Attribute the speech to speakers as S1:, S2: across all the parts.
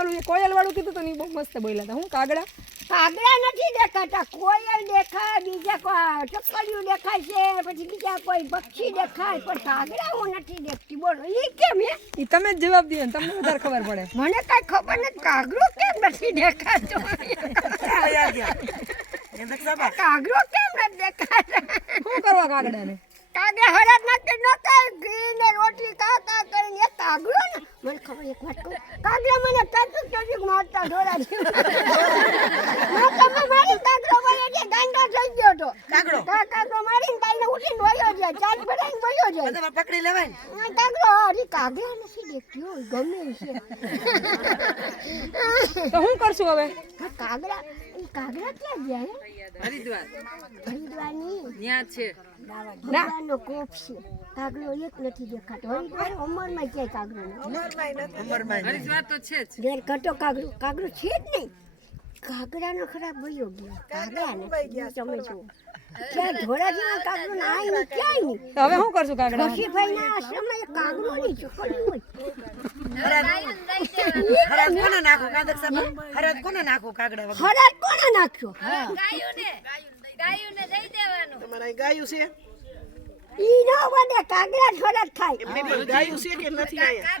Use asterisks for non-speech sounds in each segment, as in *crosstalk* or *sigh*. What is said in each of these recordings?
S1: ઓલું કોયલ વાળું કીધું તો ને બહુ મસ્ત બોલ્યા હતા હું કાગડા?
S2: કાગડા નથી દેખાતા. કોયલ દેખાય બીજા કોઈ ચકલિયું દેખાય છે પછી બીજા કોઈ પક્ષી દેખાય પણ કાગડા હું નથી દેખતી. બોલો એ કેમ હે?
S1: એ તમે જ જવાબ દો તમને વધારે ખબર પડે.
S2: મને કઈ ખબર નથી કાગડો કેમ નથી દેખાતો? કાગડો કેમ નથી દેખાતો?
S1: શું કરવા કાગડાને?
S2: કાગડા હરાત ન થાય ઘી ને રોટલી કા કા કરીને એક કાગડો ને મને ખબર એક વાત કહું કાગડા મને તાતું તાતું મારતા ઢોરા મારતા મારી કાગડો વયો જાય ગાંડો થઈ ગયો તો
S3: કાગડો?
S2: કા કાગડો મારીને તાઈને ઉઠીને વયો જાય ચાર ભરાઈને વયો જાય.
S3: તમે પકડી લેવાય ને?
S2: કાગડો હરી ગમે છે.
S1: તો કરશું હવે?
S2: કાગડા કાગડા ક્યાં ગયા હરિદ્વાર
S3: હરિદ્વાર.
S2: હરિદ્વારની?
S3: ત્યાં છે.
S2: હરિદ્વારનો કોપ છે. કાગડો એક નથી દેખાતો. હરિદ્વાર અમરમાં ક્યાંય કાગડો નથી.
S3: અમરભાઈ
S4: હરિદ્વાર તો છે જ.
S2: ઘેર કટો કાગડો. કાગડો છે જ નહીં. કાગડાનો ખરાબ વયો ગયો. કાગડા ને તમે છો ક્યાં ધોળા જેવા કાગડો ને આય નહીં ક્યાંય નહીં.
S1: હવે શું કરશું કાગડા
S2: રસીભાઈના આશ્રમમાં એક કાગડો નહીં છોકરી હોય
S3: હરાજ કોને નાખું? કાદક સાહેબ હરાજ કોને નાખું કાગડા વગર?
S2: હરાજ કોને નાખ્યો?
S5: ગાયું અહીં ગાયું છે?
S2: ઈ ન વધે કાગડા થોડા જ ખાય
S5: ગાયું છે કે નથી અહીંયા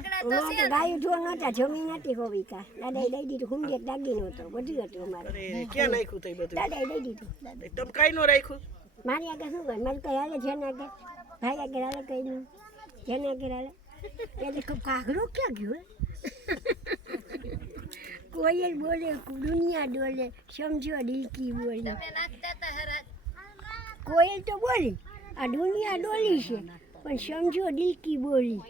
S2: તો ગાયું ઢોર નહોતા જમીન નથી હોવી કા. દાદા દઈ દીધું હુંડે દાગી નહોતો બધું હતું અમારે.
S5: અરે ક્યાં નાખ્યું તઈ બધું?
S2: દાદાએ દઈ દીધું.
S5: તમે કાંઈ નો રાખ્યું?
S2: મારી આગળ શું કરે? મારે કઈ હાલે જેના આગળ? ભાઈ આગળ હાલે કઈ નહીં જેને આગળ હાલે? એટલે કાગડો ક્યાં ગયો? હે? બોલે દુનિયા ડોલે સમજો ડીકી બોલે. કોયલ તો બોલી. આ દુનિયા ડોલી છે પણ સમજો દિલકી બોલી.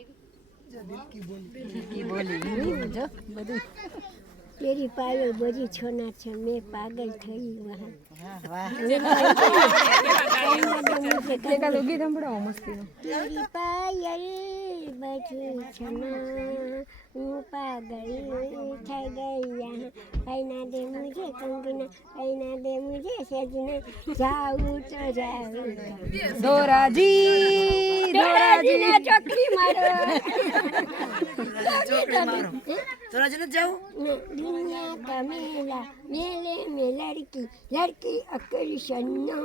S2: તેરી પાયલ બધી છોના છે મેં પાગલ થઈ વહાં.
S1: એકાદ ગીત સંભળાવો
S2: यहाँ। दे मुझे कंगना दे
S1: मुझे
S2: सजना। तो जी जी
S3: ने मारो। जी
S2: ने दुनिया का मेला मेले में लड़की लड़की अकल सन्ना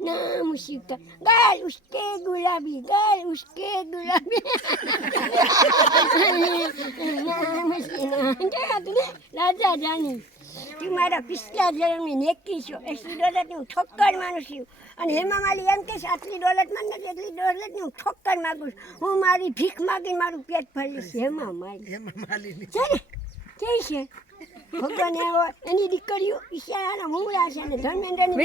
S2: नाम उसका। गाल उसके गुलाबी गाल उसके गुलाबी। રાજા જાની તું મારા પિસ્તા જન્મની નેકી છો એટલી ડોલરની હું ઠોક્કર અને હેમા માલી એમ કે આટલી ડોલરમાં નથી એટલી ડોલરની હું ઠોક્કર માગું છું હું મારી ભીખ માગીને મારું પેટ ભરીશ હેમા માલી
S3: એમાં માલીની
S2: છે ને ભગવાન એવો એની દીકરીઓ ઈશાના મુંગળા છે અને ધર્મેન્દ્રની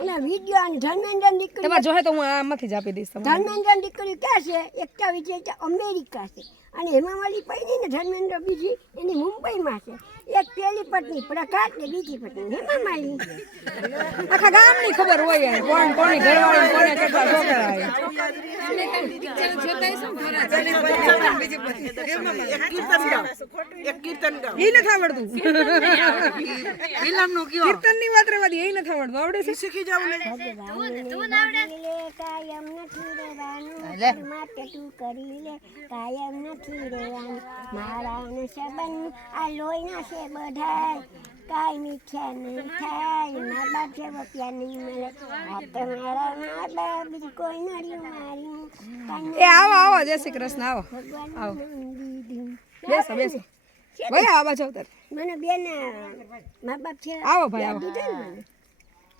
S2: અને વીડિયો અને ધર્મેન્દ્રની દીકરી
S1: તમારે તો હું આમાંથી જ આપી દઈશ તમને.
S2: દીકરી ક્યાં છે? એકતા વિજય અમેરિકા છે. અને હેમામાલી પૈણી ને ધર્મેન્દ્ર બીજી એની મુંબઈમાં છે. એક પેલી પત્ની પ્રકાશ ને બીજી પત્ની. હેમામાલી
S1: આખા ગામની ખબર હોય. કોણ કોની ઘરવાળી કોને કેટલા છોકરા
S2: કાયમ નથી રહેવાનું માટે તું કરી લે કાયમ નથી રહેવાનું મારા ને સંબંધ આ લોહીના છે બધાય કાંઈ મીઠા નહીં થાય મા બાપ છે રૂપિયા નહીં મળે આ તો મારા મા બાપ બીજું કોઈ નડ્યું માર્યું કાંઈ
S1: એ આવો આવો જય શ્રી કૃષ્ણ આવો.
S2: આવો.
S1: બેસો બેસો. ભાઈ આવો બાજુ
S2: મને બેન મા બાપ છે.
S1: આવો ભાઈ, આવો.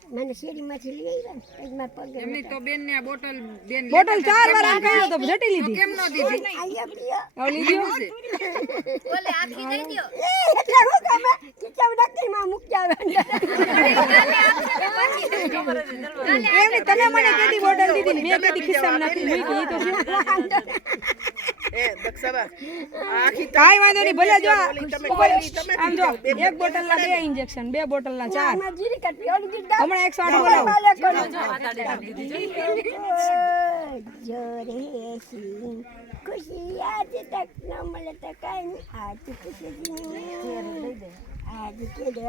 S2: મને શેરીમાંથી લઈ આવ્યા ને મારા પગે
S4: એમની તો બેન ને આ બોટલ બેન
S1: બોટલ ચાર વાર આમ કર્યો તો જટી લીધી.
S4: કેમ નો દીધી?
S2: આયા પ્રિય
S1: હવે લીધી
S2: દયો એટલે હું તમે ખીચાવમાં મૂકી આવે
S1: એમની તને મને કેદી બોટલ દીધી ને મેં કેદી ખિસ્સામાં નાખી મૂકી તો
S5: આખી
S1: કાંઈ વાંધો નહીં ભલે જો આ
S5: ઓલી તમે
S1: ઉપર
S5: બોલી, તમે
S1: આમ જો
S5: કીધું,
S1: એક બોટલના બે ઇન્જેક્શન બે બોટલના ચાર.
S2: આમાં જીરી કાઢી ઓલી ગીત ગાવ.
S1: હમણાં એકસો આઠ બોલાવો.
S2: ખુશી આજ તક ન મળે તો કાંઈ નહીં. આજ ખુશી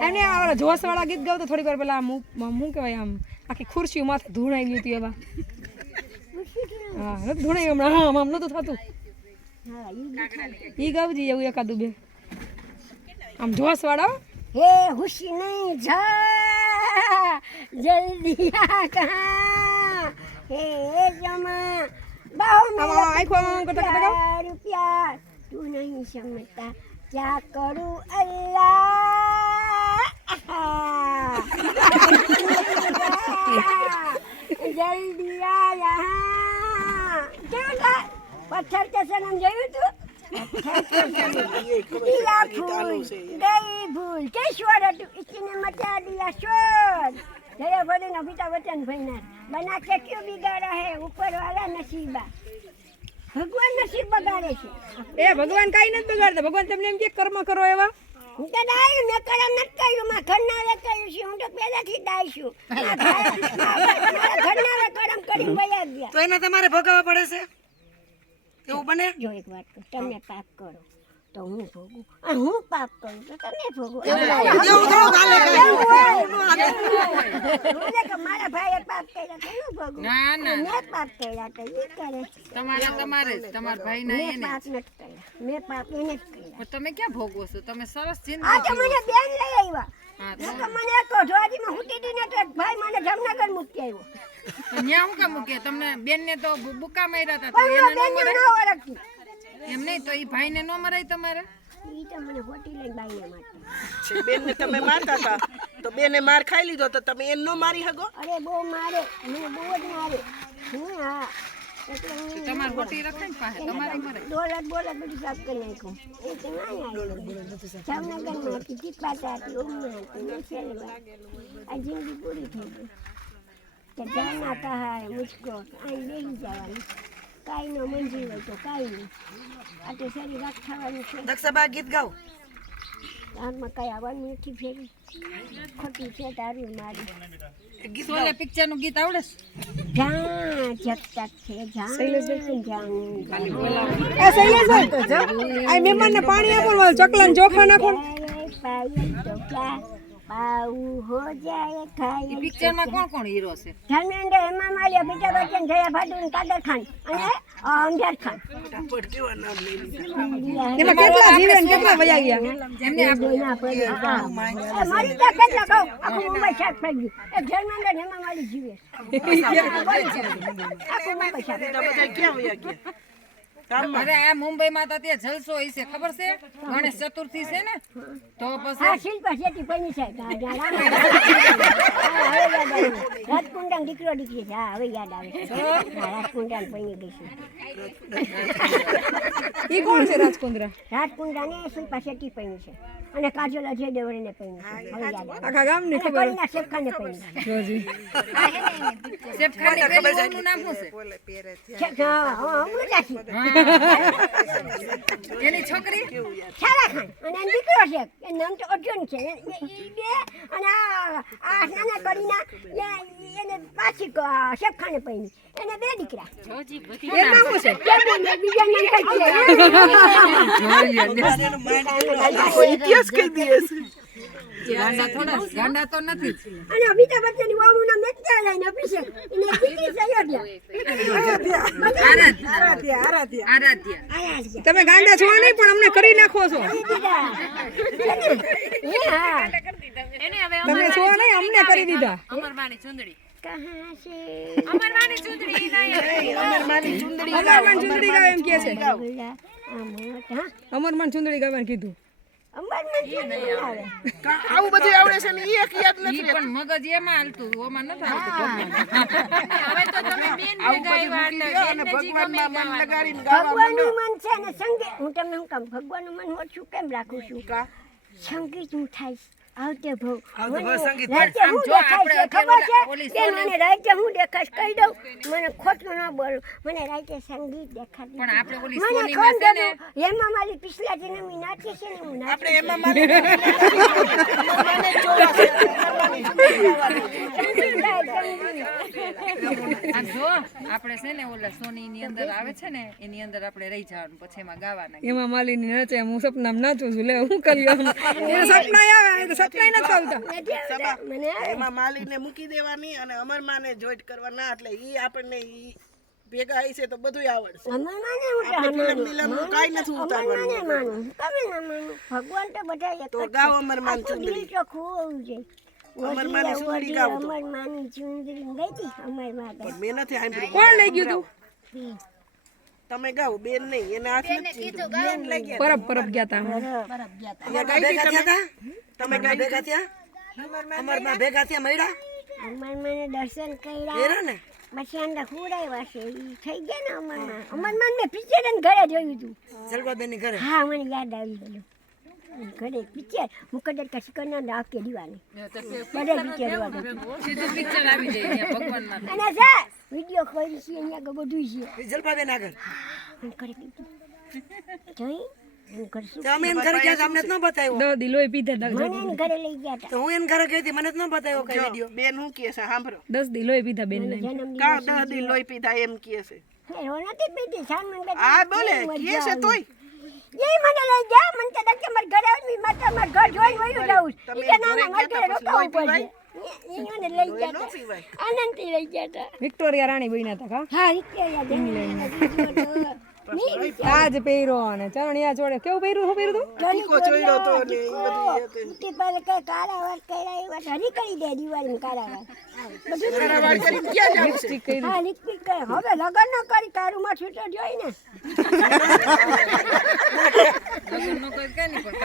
S1: એને આ જોશ વાળા ગીત ગાવ તો થોડી વાર પેલા આમ આમ કહેવાય આમ આખી ખુરશી માથે ધૂણાઈ ગયું હતું એવા. હા ધૂણાઈ હમણાં. હા આમ નતું થતું.
S2: હા ઈ
S1: ગવજી એવું એકાદું બે. આમ જોશ વાળો
S2: હે હુશી નહીં જા. જલ્દી આ કહા હે જમા. બહુ
S1: મેરા આખો
S2: રૂપિયા. તું નહીં સમજતા. ક્યા કરું *laughs* પથ્થર ચસન જોયું તું? દિયા દઈ ભૂલ. કે હતું? ઈચ્છીને મચા દિયા શ્વર જયા નસીબા. ભગવાન નસીબ બગાડે છે.
S1: એ ભગવાન કાંઈ નથી બગાડતા. ભગવાન તમને એમ કે કર્મ કરો એવા?
S2: હું તો ડાયું મેં કરમ નથી કર્યું. મારા ઘરના કર્યું છે. હું તો પહેલાથી ડાય છું. ઘરના કરમ કરી ગયા.
S3: તો એને તમારે ભોગવવા પડે છે? એવું બને?
S2: જો એક વાત કહું તમે પાપ કરો તો હું ભોગું. અને હું પાપ કરું તો તમે ભોગું. મારા ભાઈએ પાપ કર્યા તો હું ભોગું?
S4: ના ના
S2: મેં પાપ કર્યા તો એ કરે
S4: તમારા તમારે તમારા ભાઈ ના
S2: મેં
S4: એને
S2: પાપ નથી કર્યા. મેં પાપ એને જ કર્યા.
S4: તમે ક્યાં ભોગવો છો? તમે સરસ
S2: આ
S4: જિંદગી
S2: તો મને બેન લઈ આવ્યા.
S4: હા
S2: તો મને એક ધોવાજીમાં હુતી હતી ને ભાઈ મને જામનગર મૂકી આવ્યો.
S4: તો ન્યા હું કામ મૂકે? તમને બેન ને તો બુક્કા બુકા માર્યા હતા તો એને નો મરાય એમ નહીં તો ઈ ભાઈ ને ન મરાય તમારે?
S2: ઈ તો મને હોટી લઈને બાઈને માટે
S5: બેન ને તમે મારતા હતા તો બેને માર ખાઈ લીધો તો તમે એને નો મારી હગો?
S2: અરે બહુ મારે બહુ જ મારે. હું હા હું
S4: તમારે ને પાસે તમારે મરાય
S2: દોલત બોલત બધું સાફ કરી નાખ્યું. એ તો ના જામનગરમાં હતી ટીપાતા હતી ઓમમાં હતી આ જિંદગી પૂરી થઈ ગઈ. કે જ્યાં માતા હાય મુચકો અહીં બેસી જવાનું. કાંઈ ન મંજી હોય તો કાંઈ નહીં. આટલી સારી રાખ થવાની છે.
S3: દક્ષાબા ગીત ગાઓ.
S2: હાથમાં કઈ આવવાનું નથી ફેરી. ખોટી છે તારી મારી.
S4: સોલે પિક્ચરનું ગીત આવડે
S2: જ્યાં જગતા છે જ્યાં જ્યાં
S1: મહેમાનને પાણી આપો ચકલાને ચોખા નાખો.
S2: પાય તો ક્યાં આવું
S4: હો
S2: જાય
S4: ખાય પિક્ચરમાં કોણ કોણ હીરો છે?
S2: ધર્મેન્દ્ર હેમા માલિયા બીજા બચ્ચન જયા ભાડુન કાદર ખાન અને અમજદ ખાન
S1: એમાં કેટલા જીવે ને કેટલા વયા ગયા?
S2: જેમને આપણે મારી તો કેટલા કહું આખું મુંબઈ શાક થઈ ગયું. એક ધર્મેન્દ્ર હેમા માલી જીવે *laughs* આખું મુંબઈ શાક.
S5: બધા ક્યાં વયા ગયા?
S4: અરે આ મુંબઈ માં તો તે જલસો હોય છે ખબર છે? ગણેશ ચતુર્થી છે ને? તો પછી આ
S2: શિલ્પા શેટી પૈની છે હા, હવે યાદ રાજકુંડા દીકરો દીકરી છે. હવે યાદ આવે. છે રાજકુંડા પૈની દેશે
S1: ઈ કોણ છે રાજકુંદ્રા?
S2: રાજકુંડા ને શિલ્પા શેટી પૈની છે અને કાજલ અજય દેવળને પૈની છે. હવે યાદ આવે.
S1: આખા ગામ
S2: ને
S1: ખબર
S2: ના શેફખા ને પૈની છે
S1: રોજી
S4: શેફ ખાલી પેલી વહુનું નામ શું
S2: શેખ- હા, હું અમૃતાજી.
S4: એની છોકરી?
S2: ખાન અને દીકરો છે. એનું નામ તો અર્જુન છે. એ- એ- બે અને આ આ નાના કરીના એને પાછી ક- શેખખાને પૈની એને બે દીકરા.
S1: એનું નામ. છે?
S2: બીજા નામ કઈ
S5: ઇતિહાસ કહી દે
S4: ગાંડા ગાંડા તો નથી.
S2: અને અમિતાભ બચ્ચનની વહુનું નામ નથી અભિષેક. એને દીકરી છે અયોધ્યા.
S4: આરાધ્યા આરાધ્યા.
S2: આયા
S1: તમે ગાંડા છો નહીં પણ અમને કરી નાખો છો. તમે છો નહીં અમને કરી દીધા.
S4: અમરબાની ચુંદડી અમરવાની ચુંદડી
S1: અમરમાન ચુંદડી ગાવ એમ કે છે. અમરમાન ચુંદડી ગાવાનું કીધું.
S2: આવે
S5: આવું બધું આવડે છે ને એક યાદ નથી
S4: પણ મગજ એમાં હાલતું ઓમાં નથી
S5: અને ભગવાનમાં મન લગાડીને ગાવા
S2: ભગવાનનું મન છે ને સંગીત હું તમને હું કામ ભગવાનનું મન ઓછું કેમ રાખું છું? સંગીત હું થાય આવતે ભવ.
S3: સંગીત
S2: હું
S4: જો આપણે
S2: દેખાય છે? ખબર છે બેન, મને રાજ્ય હું દેખાશ? કહી દઉં. મને ખોટું ન બોલું. મને રાજ્ય સંગીત દેખાતી
S4: પણ આપણે ઓલી સોની
S2: માં
S4: છે ને?
S2: એમાં મારી પિછલા જન્મની નાચી છે ને હું નાચી
S5: આપણે એમાં મારી મને જોવા છે ભગવાનની ચૂંટણી ગાવાની.
S4: આ જો આપણે છે ને ઓલા સોની ની અંદર આવે છે ને એની અંદર આપણે રહી જવાનું પછી એમાં ગાવાના.
S1: એમાં માલીની નચે હું સપનામાં નાચું છું. લે હું કરી સપના આવે એ તો ચાલતા
S2: મને
S5: એમાં માલીને મૂકી દેવાની અને અમરમાને જોઈન્ટ કરવાના એટલે ઈ આપણને ઈ ભેગા આવી છે તો બધું આવડશે. કાંઈ નથી ઉતારવાનું.
S2: ના ભગવાન તો બધા એક
S5: તો
S2: જ છે.
S5: અમર માન ચુંદડી.
S2: ચોખ્ખું હોવું
S5: અમર માની ચુંદડી
S2: વડીલે
S5: તો.
S2: અમર માની ચુંદડી ગઈ હતી અમર માતા
S5: પણ મેં નથી સાંભળ્યું.
S1: કોણ લઈ ગયું તું?
S5: તમે બેન નહીં એને હાથ નથી
S1: પરબ પરબ ગયા
S5: હતી તમે? ક્યાં ભેગા થયા? અમરમાં ભેગા થયા મળ્યા?
S2: અમર માને દર્શન કર્યા.
S5: હેરા ને?
S2: પછી અંદર હુડાવ્યા છે ઈ થઈ ગયા ને અમરમાં અમરમાં મેં પિક્ચર ઘરે જોયું હતું
S5: જલવાબેનની ઘરે?
S2: હા મને યાદ આવી ગયું. ઘરે પિક્ચર. મુકદ્દર કશિકર ના રાખ કે દીવાની બધે પિક્ચર જોવા ગઈ
S4: સીધું પિક્ચર આવી જાય ભગવાન
S2: અને સર વીડિયો ખોલી છે અહીંયા બધું છે.
S5: જલપાબેન આગળ?
S2: હું ઘરે જોઈ
S5: અમે એને ઘરે ગયા અમને ન બતાવ્યો.
S1: દો દી લોહી પીધા તા
S2: મને એને ઘરે લઈ ગયા
S5: તો હું એને ઘરે ગઈ હતી મને ન બતાવ્યો કઈ વિડિયો બેન હું કહે છે સાંભળો.
S1: દસ દી લોહી પીધા બેન ને.
S5: કા દસ દી લોહી પીધા એમ કહે છે?
S2: રોનાથી બેટી સામન બેટી
S5: આ બોલે કહે છે તોય.
S2: એ મને લઈ ગયા મને કહેતા કે મારા ઘરે આવી માતા મારા ઘર જોઈ વયું જાઉં ઈ કે ના ના મારા ઘરે રોકાવું પડશે. ઈ મને લઈ ગયા
S5: ન
S2: હતા.
S5: પીવાય.
S2: આનંદથી લઈ ગયા
S1: વિક્ટોરિયા રાણી બન્યા હતા
S2: હા વિક્ટોરિયા
S1: તાજ પહેર્યો અને ચણિયા ચોળે કેવું પહેર્યું શું પહેર્યું તું?
S5: ટીકો જોઈડો તો ને બધી
S2: કારાવાર કર્યા એ વાત હરી કરી દે દિવાળી કારાવાર બધું
S5: કારાવાર કરીને ક્યાં જાવ
S1: લિપસ્ટિક કર્યું
S2: હા લીકપીક કરે. હવે લગન ન કરી કારુમાં છૂટો જોઈ ને.
S4: લગ્ન નહીં પણ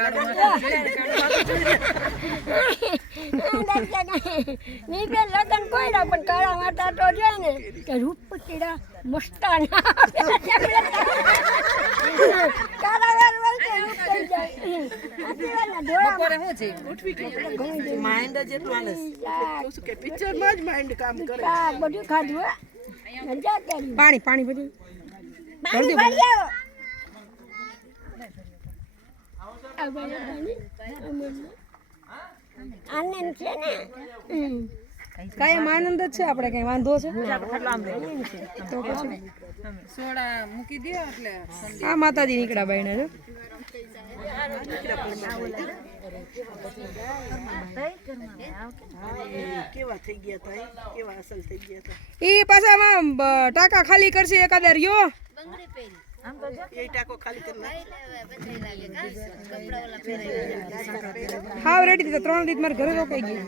S2: ની બે લગન કોઈ ના પણ કાળા માતા તો છે? ને કે રૂપ કીડા મસ્તાન કાળા વાર વાર કે રૂપ થઈ જાય ધોળા
S4: બપોરે શું છે
S5: માઇન્ડ જ એટલું આલસ. કહું છું કે પિક્ચરમાં જ માઇન્ડ કામ કરે
S2: હા બધું ખાધું હો? મજા કરી.
S1: પાણી પાણી બધું
S2: પાણી ભરી આવો. આવો પાણી. આનંદ છે ને?
S1: કઈ આનંદ જ છે? આપણે કઈ વાંધો છે? તો પછી?
S4: સોડા મૂકી દો એટલે
S1: આ માતાજી નીકળ્યા
S5: ગયા તા એ? કેવા અસલ થઈ ગયા તા
S1: ઈ પાછા ટાંકા ખાલી કરશે એકાદા રહ્યો
S5: એ પહેરી.
S1: હાવ રેડી ત્રણ દીધ મારે ઘરે રોકાઈ ગઈ